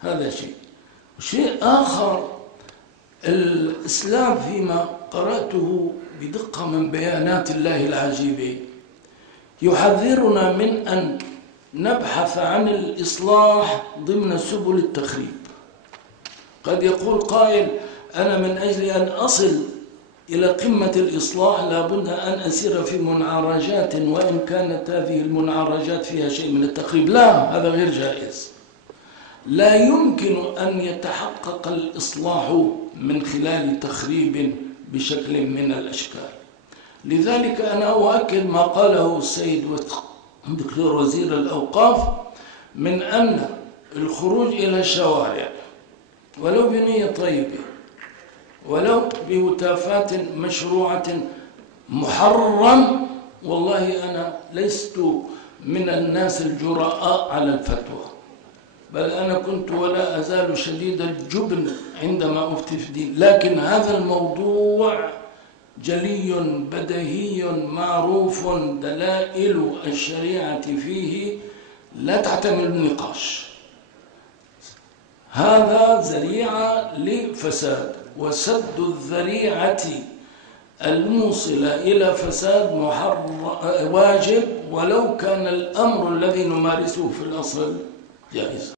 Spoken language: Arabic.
هذا شيء. شيء آخر، الإسلام فيما قرأته بدقة من بيانات الله العجيبة يحذرنا من أن نبحث عن الإصلاح ضمن سبل التخريب. قد يقول قائل: أنا من أجل أن أصل إلى قمة الإصلاح لابد أن أسير في منعرجات، وإن كانت هذه المنعرجات فيها شيء من التخريب. لا، هذا غير جائز. لا يمكن أن يتحقق الإصلاح من خلال تخريب بشكل من الأشكال. لذلك أنا أؤكد ما قاله السيد الدكتور وزير الأوقاف من أن الخروج إلى الشوارع ولو بنية طيبة ولو بهتافات مشروعة محرم، والله أنا لست من الناس الجراء على الفتوى، بل أنا كنت ولا أزال شديد الجبن عندما أفتي في دين. لكن هذا الموضوع جلي بديهي معروف، دلائل الشريعة فيه لا تعتمد النقاش. هذا ذريعة لفساد، وسد الذريعة الموصلة إلى فساد واجب، ولو كان الأمر الذي نمارسه في الأصل جائز.